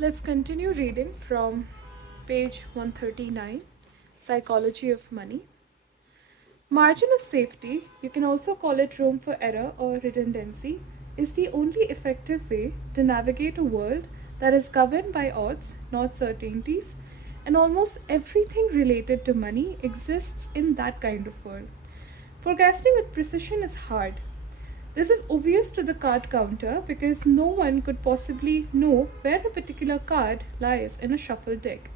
Let's continue reading from page 139, Psychology of Money. Margin of safety, you can also call it room for error or redundancy, is the only effective way to navigate a world that is governed by odds, not certainties, and almost everything related to money exists in that kind of world. Forecasting with precision is hard. This is obvious to the card counter because no one could possibly know where a particular card lies in a shuffle deck.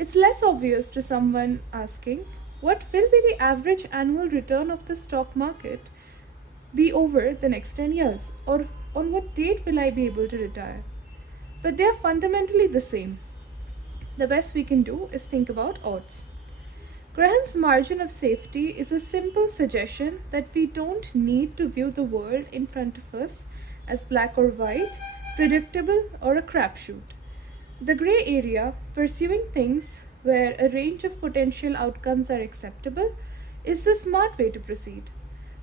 It's less obvious to someone asking, what will be the average annual return of the stock market be over the next 10 years? Or on what date will I be able to retire? But they are fundamentally the same. The best we can do is think about odds. Graham's margin of safety is a simple suggestion that we don't need to view the world in front of us as black or white, predictable or a crapshoot. The gray area, pursuing things where a range of potential outcomes are acceptable, is the smart way to proceed.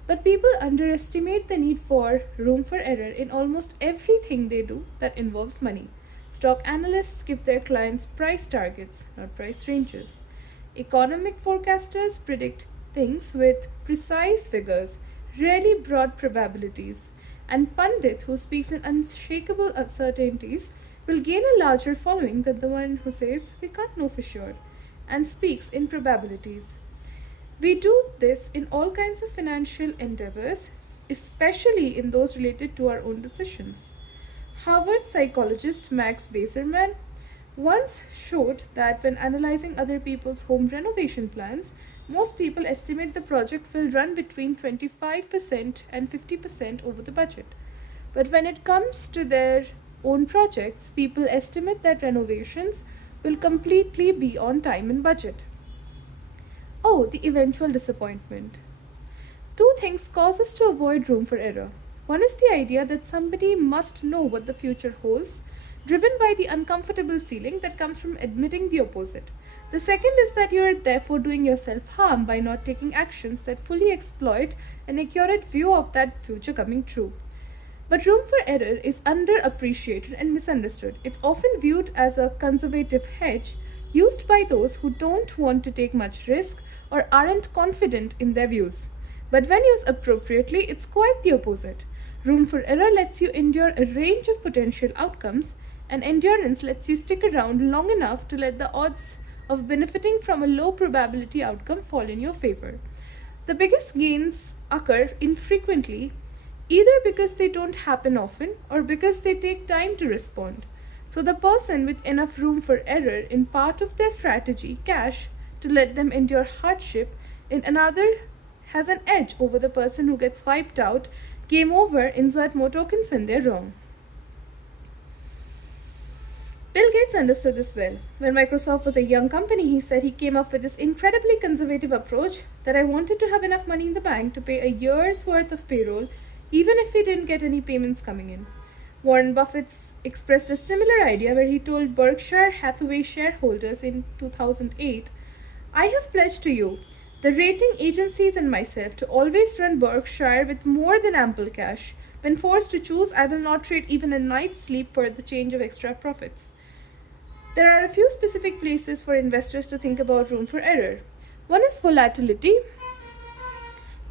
But people underestimate the need for room for error in almost everything they do that involves money. Stock analysts give their clients price targets, not price ranges. Economic forecasters predict things with precise figures, rarely broad probabilities. And Pandit, who speaks in unshakable uncertainties, will gain a larger following than the one who says we can't know for sure and speaks in probabilities. We do this in all kinds of financial endeavors, especially in those related to our own decisions. Harvard psychologist Max Baserman once showed that when analyzing other people's home renovation plans, most people estimate the project will run between 25% and 50% over the budget. But when it comes to their own projects, people estimate that renovations will completely be on time and budget. Oh, the eventual disappointment. Two things cause us to avoid room for error. One is the idea that somebody must know what the future holds, driven by the uncomfortable feeling that comes from admitting the opposite. The second is that you are therefore doing yourself harm by not taking actions that fully exploit an accurate view of that future coming true. But room for error is underappreciated and misunderstood. It's often viewed as a conservative hedge used by those who don't want to take much risk or aren't confident in their views. But when used appropriately, it's quite the opposite. Room for error lets you endure a range of potential outcomes, and endurance lets you stick around long enough to let the odds of benefiting from a low probability outcome fall in your favor. The biggest gains occur infrequently, either because they don't happen often or because they take time to respond. So, the person with enough room for error in part of their strategy, cash, to let them endure hardship, in another has an edge over the person who gets wiped out, game over, insert more tokens when they're wrong. Bill Gates understood this well. When Microsoft was a young company, he said he came up with this incredibly conservative approach that I wanted to have enough money in the bank to pay a year's worth of payroll, even if we didn't get any payments coming in. Warren Buffett expressed a similar idea where he told Berkshire Hathaway shareholders in 2008, I have pledged to you, the rating agencies and myself, to always run Berkshire with more than ample cash. When forced to choose, I will not trade even a night's sleep for the change of extra profits. There are a few specific places for investors to think about room for error. One is volatility.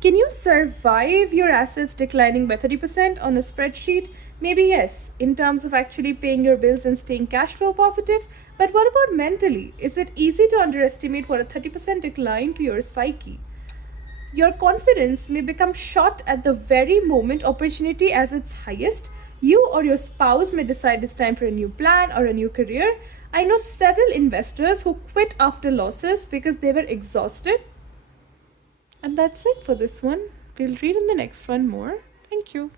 Can you survive your assets declining by 30% on a spreadsheet? Maybe yes, in terms of actually paying your bills and staying cash flow positive. But what about mentally? Is it easy to underestimate what a 30% decline to your psyche? Your confidence may become shot at the very moment opportunity as its highest. You or your spouse may decide it's time for a new plan or a new career. I know several investors who quit after losses because they were exhausted. And that's it for this one. We'll read in the next one more. Thank you.